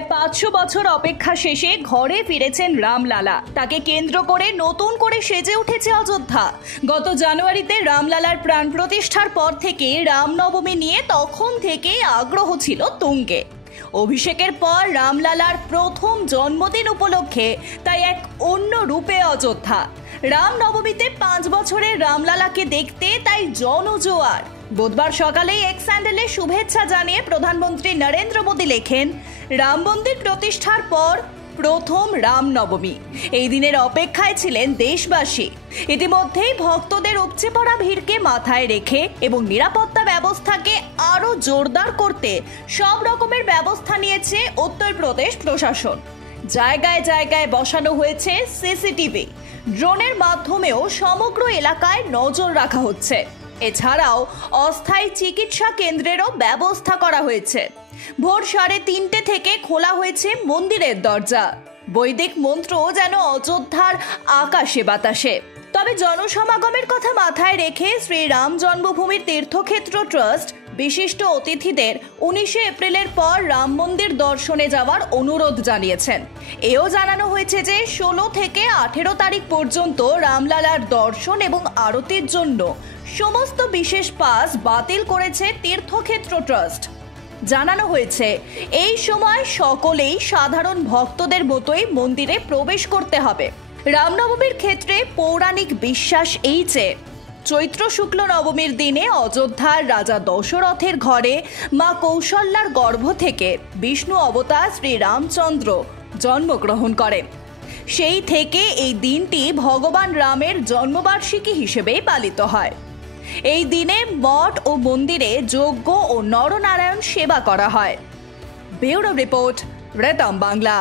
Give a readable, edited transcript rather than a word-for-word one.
প্রায় 500 বছর অপেক্ষা শেষে ঘরে ফিরেছেন রামলালা। তাকে কেন্দ্র করে নতুন করে সেজে উঠেছে অযোধ্যা। গত জানুয়ারিতে রামলালার প্রাণ প্রতিষ্ঠার পর থেকে রামনবমী নিয়ে তখন থেকেই আগ্রহ ছিল তুঙ্গে। অভিষেকের পর রামলালার প্রথম জন্মদিন উপলক্ষে তাই এক অন্য রূপে অযোধ্যা। রামনবমীতে 5 বছরের রামলালাকে দেখতে তাই জনজোয়ার। বুধবার সকালেই এক্স হ্যান্ডেলে শুভেচ্ছা জানিয়ে প্রধানমন্ত্রী নরেন্দ্র মোদী লেখেন, রাম মন্দির প্রতিষ্ঠার পর প্রথম রামনবমী। এই দিনের অপেক্ষায় ছিলেন দেশবাসী। ইতিমধ্যেই ভক্তদের উপচে পড়া ভিড়কে মাথায় রেখে এবং নিরাপত্তা ব্যবস্থাকে আরও জোরদার করতে সব রকমের ব্যবস্থা নিয়েছে উত্তরপ্রদেশ প্রশাসন। জায়গায় জায়গায় বসানো হয়েছে সিসিটিভি। ড্রোনের মাধ্যমেও সমগ্র এলাকায় নজর রাখা হচ্ছে। এছাড়াও অস্থায়ী চিকিৎসা কেন্দ্রেরও ব্যবস্থা করা হয়েছে। ভোর 3:30 থেকে খোলা হয়েছে মন্দিরের দরজা। বৈদিক মন্ত্র যেন অযোধ্যার আকাশে বাতাসে। তবে জনসমাগমের কথা মাথায় রেখে শ্রীরাম জন্মভূমির তীর্থক্ষেত্র ট্রাস্ট বিশিষ্ট অতিথিদের 19 এপ্রিলের পর রাম মন্দির দর্শনে যাওয়ার অনুরোধ জানিয়েছেন। এও জানানো হয়েছে যে 16 থেকে 18 তারিখ পর্যন্ত রামলালার দর্শন এবং আরতির জন্য সমস্ত বিশেষ পাস বাতিল করেছে তীর্থক্ষেত্র ট্রাস্ট। জানানো হয়েছে এই সময় সকলেই সাধারণ ভক্তদের মতোই মন্দিরে প্রবেশ করতে হবে। রামনবমীর ক্ষেত্রে পৌরাণিক বিশ্বাস এই যে চৈত্র শুক্ল নবমীর দিনে অযোধ্যার রাজা দশরথের ঘরে মা কৌশল্যার গর্ভ থেকে বিষ্ণু অবতার শ্রী রামচন্দ্র জন্মগ্রহণ করেন। সেই থেকে এই দিনটি ভগবান রামের জন্মবার্ষিকী হিসেবেই পালিত হয়। এই দিনে মঠ ও মন্দিরে যজ্ঞ ও নরনারায়ণ সেবা করা হয়। Bureau report, Retom Bangla.